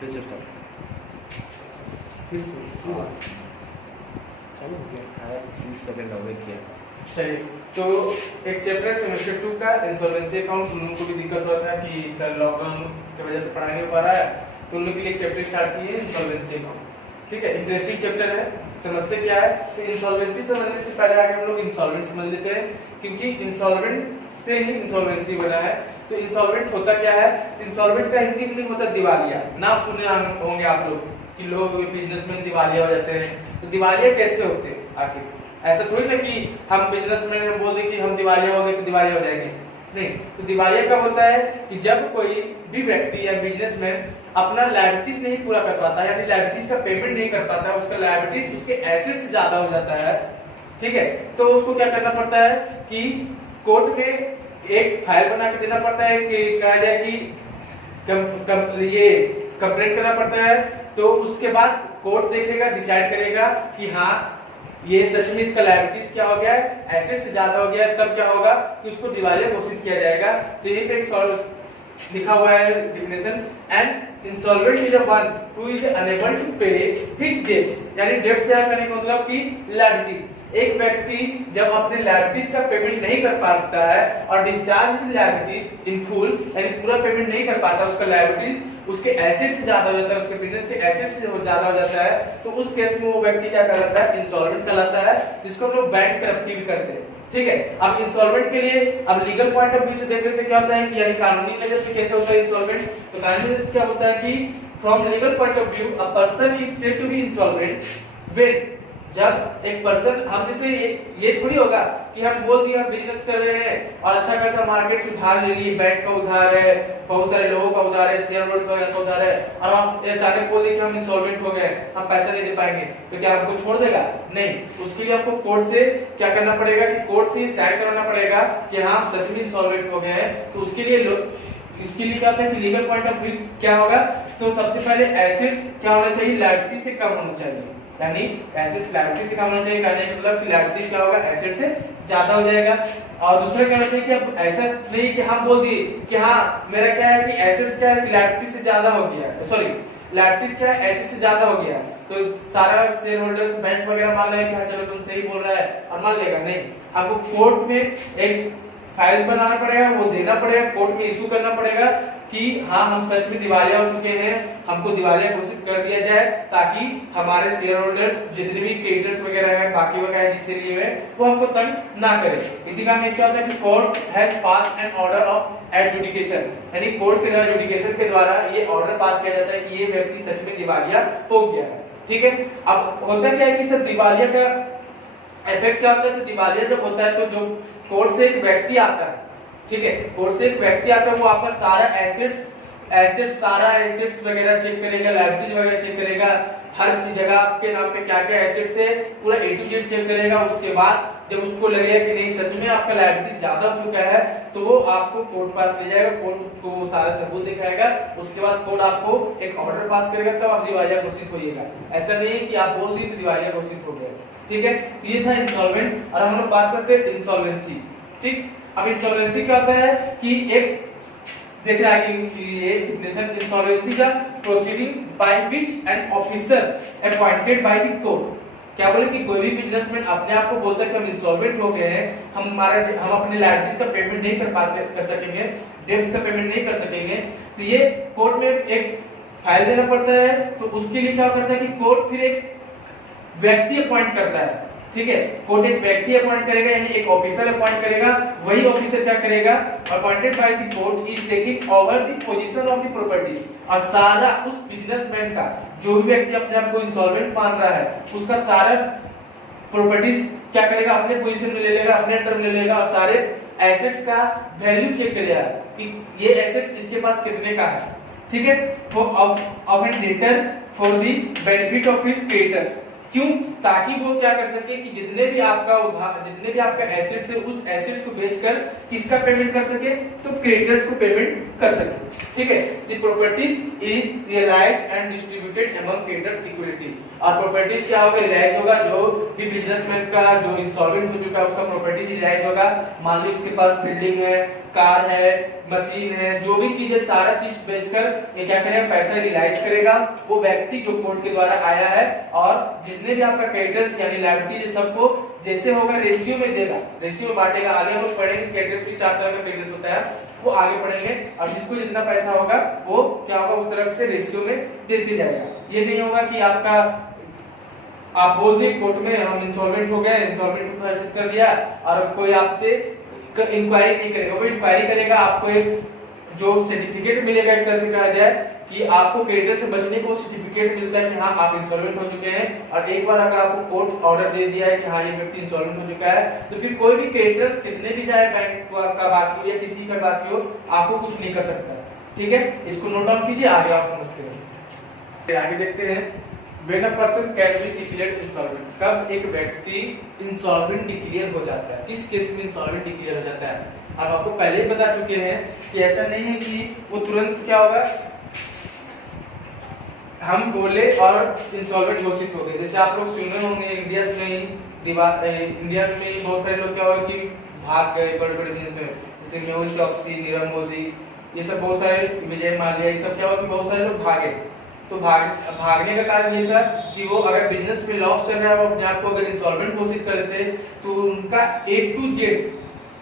फिर से चालू हो गया। 30 सेकंड हो गए क्या? चलिए, तो एक चैप्टर सेमेस्टर 2 का इंसॉल्वेंसी अकाउंट, उन लोगों को भी दिक्कत हो रहा था कि सर लॉकडाउन की वजह से पढ़ाई नहीं हो पा रहा है, तो उन लोगों के लिए एक चैप्टर स्टार्ट किए इंसॉल्वेंसी अकाउंट। ठीक है, इंटरेस्टिंग चैप्टर है, समझते क्या है। तो इंसॉल्वेंसी समझने से पहले आगे हम लोग इंसॉल्वेंट समझ लेते हैं, क्योंकि इंसॉल्वेंट से ही इंसॉल्वेंसी बना है। तो इंसॉल्वेंट होता क्या है? इंसॉल्वेंट का हिंदी मीनिंग होता है दिवालिया। नाम सुने होंगे आप लोग कि लोग बिजनेसमैन दिवालिया हो जाते हैं। तो दिवालिया कैसे होते हैं आखिर? ऐसा थोड़ी ना कि हम बिजनेसमैन हम बोल दें कि हम दिवालिया हो गए तो दिवालिया हो जाएंगे, नहीं। तो दिवालिया कब होता है कि जब कोई भी व्यक्ति या बिजनेसमैन अपना लायबिलिटीज नहीं पूरा कर पाता, यानी लायबिलिटीज का पेमेंट नहीं कर पाता, उसका लायबिलिटीज उसके एसेट से ज्यादा हो जाता है, ठीक है, तो उसको क्या करना पड़ता है कि कोर्ट में एक फाइल बना के देना पड़ता है कि कहा जाए कि ये कंप्लेंट करना पड़ता है। तो उसके बाद कोर्ट देखेगा, डिसाइड करेगा कि हाँ ये सच में इसका लायबिलिटीज क्या हो गया है, एसेट से ज्यादा हो गया है, तब क्या होगा कि उसको दिवालिया घोषित किया जाएगा। तो यही पे एक लिखा हुआ है definition, and insolvent is a one who is unable to pay his debts, यानी डेब्ट से करने का मतलब कि लायबिलिटीज। एक व्यक्ति जब अपने लायबिलिटीज का पेमेंट नहीं कर पाता है और डिस्चार्ज लायबिलिटीज इन फुल, यानी पूरा पेमेंट नहीं कर पाता, उसका लायबिलिटीज उसके एसेट से ज्यादा हो जाता है, उसके बिजनेस के एसेट से ज्यादा हो जाता है, तो उस केस में वो व्यक्ति क्या कहलाता है? इंसॉल्वेंट कहलाता है, जिसको हम लोग बैंक करप्टी भी करते हैं। ठीक है, अब इंसॉल्वेंट के लिए अब लीगल पॉइंट ऑफ व्यू से देख लेते क्या होता है कि यानी कानूनी वजह से कैसे होता है इंसॉल्वेंट। तो कानूनी वजह से क्या होता है कि from legal point of view a person is said to be insolvent when, जब एक पर्सन, हम जैसे ये थोड़ी होगा कि हम बोल दिए हम बिजनेस कर रहे हैं और अच्छा खासा मार्केट से उधार ले लिए, बैंक का उधार है, बहुत सारे लोगों का उधार है, शेयर होल्डर्स वगैरह का उधार है, और हम अचानक बोल दिए कि हम इंसॉल्वेंट हो गए, हम पैसा नहीं दे पाएंगे, तो क्या हमको छोड़ देगा? नहीं, उसके लिए आपको कोर्ट से क्या करना पड़ेगा कि कोर्ट से साइन कराना पड़ेगा कि हाँ हम सच में इंसॉल्वेंट हो गए हैं। तो उसके लिए इसके लिए क्या होता है कि लीगल पॉइंट ऑफ व्यू क्या होगा? तो सबसे पहले एसेट्स क्या होना चाहिए? लायबिलिटी से कम होना चाहिए, यानी एसेट्स लायबिलिटी से कम होना चाहिए, कहने का मतलब कि लायबिलिटी क्या होगा? एसेट से ज्यादा हो जाएगा। और दूसरा कहना चाहिए कि अब ऐसा नहीं कि हम बोल दिए कि हाँ मेरा क्या है कि एसेट्स क्या है कि लायबिलिटी से ज्यादा हो गया, सॉरी लायबिलिटीज क्या है एसेट से ज्यादा हो गया, तो सारा शेयर होल्डर्स बैंक वगैरह मान लेगा कि हाँ चलो तुम सही बोल रहा है और मान लेगा। नहीं, आपको कोर्ट में एक फाइल बनाना पड़ेगा, वो देना पड़ेगा, कोर्ट में इशू करना पड़ेगा कि हाँ हम सच में दिवालिया हो चुके हैं, हमको दिवालिया घोषित कर दिया जाए, ताकि हमारे शेयर होल्डर्स जितने भी क्रेडिटर्स वगैरह हैं, बाकी वगैरह जिससे लिए हुए वो हमको तंग ना करे। इसी का क्या होता है कि court has passed an order of adjudication, यानी कोर्ट के द्वारा एडजुडिकेशन के द्वारा ये ऑर्डर पास किया जाता है कि ये व्यक्ति सच में दिवालिया हो गया है। ठीक है, अब होता क्या है कि सर दिवालिया का इफेक्ट क्या होता है? तो दिवालिया जब होता है तो जो कोर्ट से एक व्यक्ति आता है, ठीक है, कोर्ट से एक व्यक्ति आता है, वो आपका सारा सारा एसेट्स वगैरह चेक करेगा, लायबिलिटीज वगैरह चेक करेगा, हर जगह आपके नाम पे क्या क्या एसेट्स है पूरा A to Z चेक करेगा। उसके बाद जब उसको लगेगा कि नहीं सच में आपका लायबिलिटी ज्यादा हो चुका है, तो वो आपको कोर्ट पास ले जाएगा, कोर्ट को सारा सबूत दिखाएगा, उसके बाद कोर्ट आपको एक ऑर्डर पास करेगा, तब आप दिवालिया घोषित होइएगा। ऐसा नहीं है कि आप बोल दिए तो दिवालिया घोषित हो गया। ठीक है, ये था इंसॉल्वेंट। और हम लोग बात करते हैं इंसॉल्वेंसी। ठीक, अब इंसॉल्वेंसी क्या होता है कि एक देख रहा है कि ये डेफिनेशन इंसॉल्वेंसी का proceeding by which an officer appointed by the court. क्या बोले कि कोई भी बिजनेसमैन अपने आप को बोलता है कि हम इंसॉल्वेंट हो गए हैं, हम अपने लायबिलिटीज का पेमेंट नहीं कर सकेंगे, डेब्ट्स का पेमेंट नहीं कर सकेंगे, तो ये कोर्ट में एक फाइल देना पड़ता है। तो उसके लिए क्या करता है कि कोर्ट फिर एक व्यक्ति अपॉइंट करता है। ठीक है, कोर्ट एक व्यक्ति अपॉइंट करेगा, यानी एक ऑफिसर अपॉइंट करेगा। वही ऑफिसर क्या करेगा? Appointed by the court is taking over the position of the property, और सारा उस बिजनेसमैन का, जो भी व्यक्ति अपने आप को इंसॉल्वेंट मान रहा है, उसका सारा प्रॉपर्टीज क्या करेगा? अपने पोजीशन में ले लेगा, अपने अंडर में ले लेगा, और सारे एसेट्स का वैल्यू चेक करेगा कि ये एसेट्स इसके पास कितने का है। ठीक है, of an debtor for the benefit of his creditors. क्यों? ताकि वो क्या कर सके कि जितने भी आपका एसेट्स है, उस एसेट्स को बेचकर किसका पेमेंट कर सके? तो क्रेडिटर्स को पेमेंट कर सके। ठीक है, the properties is realized and distributed among creditors equality. और प्रॉपर्टीज क्या होगा? रियलाइज होगा, जो भी बिजनेसमैन का जो इंसॉल्वेंट हो चुका है उसका प्रॉपर्टीज रियलाइज होगा। मान ली उसके पास बिल्डिंग है, कार है, मशीन है, जो भी चीज है सारा चीज बेचकर ये क्या करेगा, पैसा रियलाइज करेगा वो व्यक्ति जो कोर्ट के द्वारा आया है, और जितने भी आपका क्रेडिटर्स यानी लायबिलिटी सबको जैसे होगा रेशियो में देगा, रेशियो में बांटेगा। आगे हम लोग पढ़ेंगे क्रेडिटर्स भी 4 तरह का क्रेडिटर्स होता है, वो आगे पढ़ेंगे। और जिसको जितना पैसा होगा वो क्या होगा, उस तरफ से रेशियो में देते जाएगा। ये नहीं होगा कि आपका आप बोल दिए कोर्ट में हम इंसॉल्वेंट हो गए, इंसॉल्वेंट घोषित कर दिया, और कोई आपसे इंक्वायरी नहीं करेगा। वो इंक्वायरी करेगा, आपको एक जो सर्टिफिकेट मिलेगा, एक तरह से कहा जाए कि आपको क्रेडिटर से बचने को सर्टिफिकेट मिलता है कि हाँ आप इंसॉल्वेंट हो चुके हैं। और एक बार अगर आपको कोर्ट ऑर्डर दे दिया है कि हाँ ये व्यक्ति इंसॉल्वेंट हो चुका है, तो फिर कोई भी क्रेडिटर्स कितने भी चाहे बैंक का बाकी हो या किसी का बाकी हो, आपको कुछ नहीं कर सकता। ठीक है, इसको नोट डाउन कीजिए, आगे आप समझते हैं। आगे देखते हैं, when a person can be declared insolvent, कब एक व्यक्ति इंसॉल्वेंट डिक्लेयर हो जाता है, किस केस में इंसॉल्वेंट डिक्लेयर हो जाता है। हम आपको पहले ही बता चुके हैं कि ऐसा नहीं है कि वो तुरंत क्या होगा, हम बोले और इंसॉल्वेंट घोषित हो गए। जैसे आप लोग सुने होंगे इंडिया में बहुत सारे लोग क्या हुआ कि भाग गए बड़े बड़े बिजनेस में, जैसे मेहुल चौकसी, नीरव मोदी, ये सब बहुत सारे, विजय माल्या, ये सब क्या हुआ कि बहुत सारे लोग भागे। तो भागने का कारण ये था कि वो अगर बिजनेस में लॉस चल रहा है, वो अपने आप को अगर इंसॉल्वेंट घोषित कर लेते तो उनका A to Z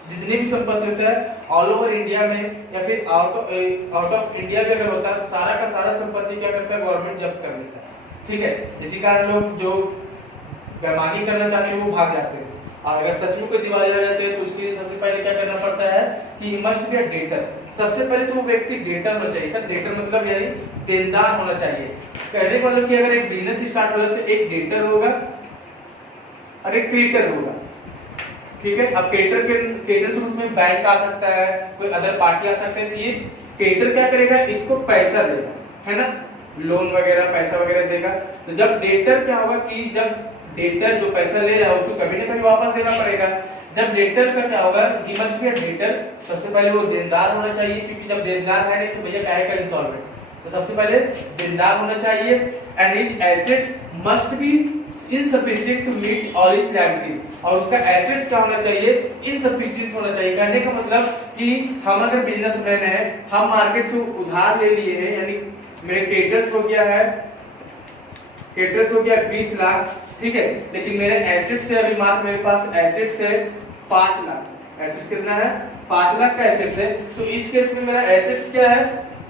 जितने भी संपत्ति होता है ऑल ओवर इंडिया में या फिर आउट ऑफ इंडिया भी अगर होता है, सारा का सारा संपत्ति क्या करता है, गवर्नमेंट जब्त कर लेता है। ठीक है, इसी कारण लोग जो बेईमानी करना चाहते हैं वो भाग जाते हैं। और अगर सच में कोई दिवालिया हो जाते हैं तो उसके लिए सबसे पहले क्या करना पड़ता है कि he must be a debtor. सबसे पहले तो वो व्यक्ति डेटर होना चाहिए। सर डेटर मतलब यानी देनदार होना चाहिए। कहने का मतलब कि अगर एक बिजनेस स्टार्ट हो रहा है तो एक डेटर होगा और एक क्रेडिटर होगा। ठीक है, अब क्रेडिटर के रूप में बैंक आ सकता है, कोई अदर पार्टी आ सकता है। ये क्रेडिटर क्या करेगा, इसको पैसा देगा, है ना, लोन वगैरह पैसा वगैरह देगा। तो जब डेटर क्या होगा कि जब डेटर जो पैसा ले रहा है उसको कभी ना कभी वापस देना पड़ेगा। जब डेटर का क्या होगा, he must be a debtor, सबसे पहले वो देनदार होना चाहिए, क्योंकि जब देनदार है नहीं तो भैया कहेगा इंसॉल्वेंट। तो सबसे पहले देनदार होना चाहिए and his assets must be insufficient to meet all his liabilities, और उसका एसेट्स क्या होना चाहिए, इनसफिशिएंट होना चाहिए। कहने का मतलब कि हम अगर बिजनेसमैन है, हम मार्केट से उधार ले लिए हैं, यानी मेरे क्रेडिटर्स हो गया है, क्रेडिटर्स हो गया 20 लाख, ठीक है, लेकिन मेरे एसेट्स है अभी मात्र मेरे पास एसेट्स है 5 लाख। एसेट्स कितना है, 5 लाख का एसेट्स है। तो इस केस में मेरा एसेट्स क्या है,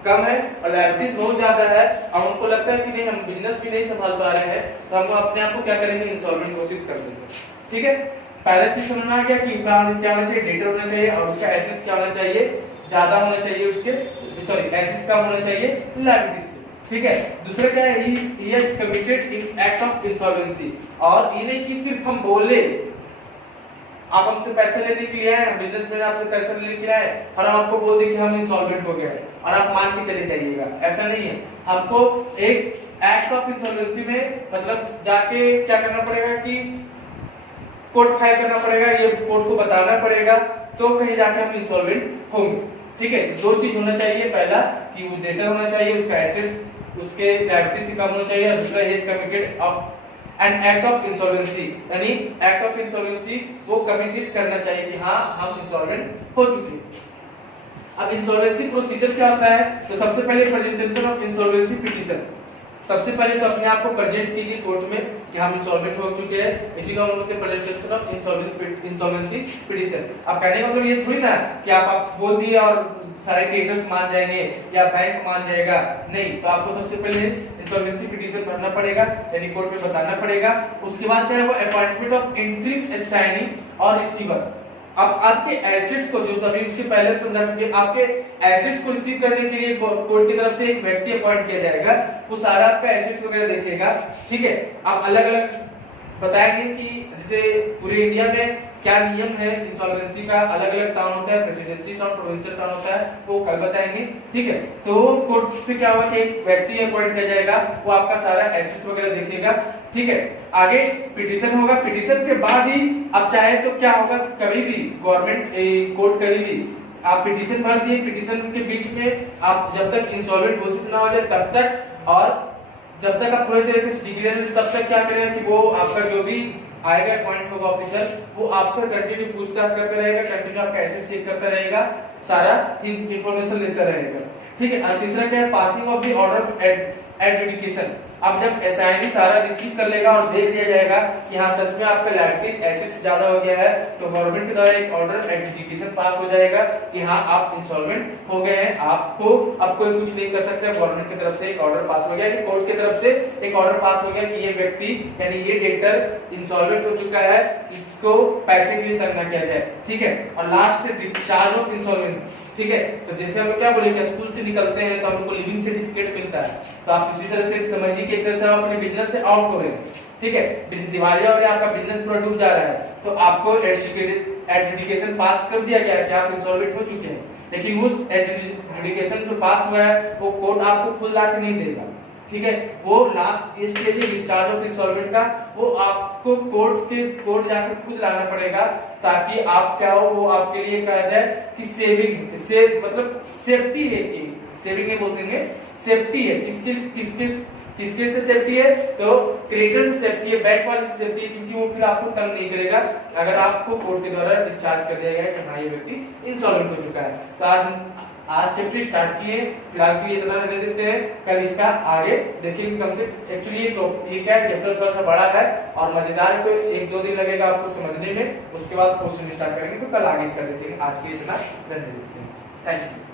कम है, और लायबिलिटीज बहुत ज्यादा है, और उनको लगता है कि नहीं हम बिजनेस भी नहीं संभाल पा रहे हैं, तो हम अपने आप को क्या करेंगे, इंसॉल्वेंट घोषित कर देंगे। ठीक है, पहला चीज समझ में आ गया कि क्या होना चाहिए, डेटर होना चाहिए, और उसका एसेट्स क्या होना चाहिए, ज्यादा होना चाहिए, उसके एसेट्स कम होना चाहिए लायबिलिटीज से। ठीक है, दूसरा क्या है, he has committed in act of insolvency, और ये नहीं कि सिर्फ हम बोले, आप हमसे पैसा लेने के लिए आए, बिजनेसमैन आपसे पैसा लेने के लिए आए और हम आपको बोल दें कि हम इंसॉल्वेंट हो गए और आप मान के चले जाइएगा, ऐसा नहीं है। हमको एक एक्ट ऑफ इंसॉल्वेंसी में मतलब जाके क्या करना पड़ेगा कि कोर्ट फाइल करना पड़ेगा, ये कोर्ट को बताना पड़ेगा, तो कहीं जाके हम इंसॉल्वेंट होंगे। ठीक है, दो चीज होना चाहिए, पहला कि वो डेटर होना चाहिए, उसका एसेट्स उसके लायबिलिटी से कम होना चाहिए, और दूसरा he is committed of an act of insolvency, यानी एक्ट ऑफ इंसॉल्वेंसी वो कमिटेड करना चाहिए कि हाँ हम इंसॉल्वेंट हो चुके हैं। अब इंसॉल्वेंसी प्रोसीजर क्या होता है, तो सबसे पहले प्रेजेंटेशन ऑफ इंसॉल्वेंसी पिटीशन। सबसे पहले तो अपने आप को प्रेजेंट कीजिए कोर्ट में कि हम इंसॉल्वेंट हो चुके हैं, इसी को हम बोलते हैं प्रेजेंटेशन ऑफ इंसॉल्वेंसी पिटीशन। अब कहने का मतलब ये थोड़ी ना कि आप बोल दिए और सारे क्रेडिटर्स मान जाएंगे या बैंक मान जाएगा, नहीं। तो आपको सबसे पहले इंसॉल्वेंसी पिटीशन भरना पड़ेगा, यानी कोर्ट में बताना पड़ेगा। उसके बाद क्या है, वो अपॉइंटमेंट ऑफ इंटरिम एस्टाइनी और रिसीवर। अब आपके एसेट्स को, जो अभी उसके पहले समझा चुके, आपके एसेट्स को रिसीव करने के लिए कोर्ट की तरफ से एक व्यक्ति अपॉइंट किया जाएगा, वो सारा आपका एसेट्स वगैरह देखेगा। ठीक है, आप अलग अलग बताएंगे कि जैसे पूरे इंडिया में क्या नियम है इंसॉल्वेंसी का, अलग अलग टाउन होता है, प्रेसिडेंसी टाउन, प्रोविंशियल टाउन होता है, वो कल बताएंगे। ठीक है, तो कोर्ट से क्या होगा कि एक व्यक्ति अपॉइंट किया जाएगा, वो आपका सारा एसेट्स वगैरह देखेगा। ठीक है, आगे पिटीशन होगा, पिटीशन के बाद ही अब चाहे तो क्या होगा, कभी भी गवर्नमेंट कोर्ट कभी भी आप पिटीशन भर दिए, पिटीशन के बीच में आप जब तक इंसॉल्वेंट घोषित ना हो जाए तब तक, और जब तक आप पूरे तरीके से डिक्लेयर, तब तक क्या करेगा कि वो आपका जो भी आएगा पॉइंट होगा ऑफिसर, वो आपसे कंटिन्यू पूछताछ करता रहेगा, कंटिन्यू आपका एसेट चेक करता रहेगा, सारा इंफॉर्मेशन लेता रहेगा। ठीक है। और तीसरा क्या है, passing of the order adjudication. अब जब एसआईडी सारा रिसीव कर लेगा और देख लिया जाएगा कि हाँ सच में आपका लाइबिलिटी एसेट्स ज्यादा हो गया है, तो गवर्नमेंट के द्वारा एक ऑर्डर एडजुडिकेशन पास हो जाएगा कि हाँ आप इंसॉल्वेंट हो गए हैं, आपको अब कोई कुछ नहीं कर सकता। गवर्नमेंट की तरफ से एक ऑर्डर पास हो गया कि कोर्ट की तरफ से एक ऑर्डर पास हो गया कि ये व्यक्ति यानी ये डेटर इंसॉल्वेंट हो चुका है, इसको पैसे के लिए तंग ना किया जाए। ठीक है। और लास्ट डिस्चार्ज ऑफ इंसॉल्वेंट। ठीक है। तो जैसे हम लोग क्या बोलेंगे, स्कूल से निकलते हैं तो हमको लिविंग सर्टिफिकेट मिलता है, तो आप इसी तरह से समझिए कि एक तरह से आप अपने बिजनेस से आउट हो रहे हैं। ठीक है। दिवालिया हो गया, आपका बिजनेस पूरा डूब जा रहा है, तो आपको एडजुडिकेशन पास कर दिया गया कि आप इंसॉल्वेंट हो चुके हैं, लेकिन उस एडजुडिकेशन जो पास हुआ है वो कोर्ट आपको खुद ला के नहीं देगा। ठीक है। वो लास्ट स्टेज है डिस्चार्ज ऑफ इंसॉल्वेंट का, वो आपको कोर्ट जाकर खुद लाना पड़ेगा, ताकि आप क्या हो, वो आपके लिए कहा जाए कि सेविंग से मतलब सेफ्टी है, कि सेविंग नहीं बोलते, सेफ्टी है। किसके से सेफ्टी है, तो क्रेडिटर से सेफ्टी है, बैंक वाले से सेफ्टी है, क्योंकि वो फिर आपको तंग नहीं करेगा अगर आपको कोर्ट के द्वारा डिस्चार्ज कर दिया गया कि हाँ ये व्यक्ति इंसॉल्वेंट हो चुका है। तो आज चैप्टर स्टार्ट किए, फिलहाल के लिए इतना रहने देते हैं, कल इसका आगे देखेंगे। कम से एक्चुअली ये क्या है, चैप्टर थोड़ा सा बड़ा है और मजेदार है, तो 1-2 दिन लगेगा आपको समझने में, उसके बाद क्वेश्चन स्टार्ट करेंगे, तो कल आगे इसका देखेंगे। आज के लिए इतना रहने देते हैं। Thank you.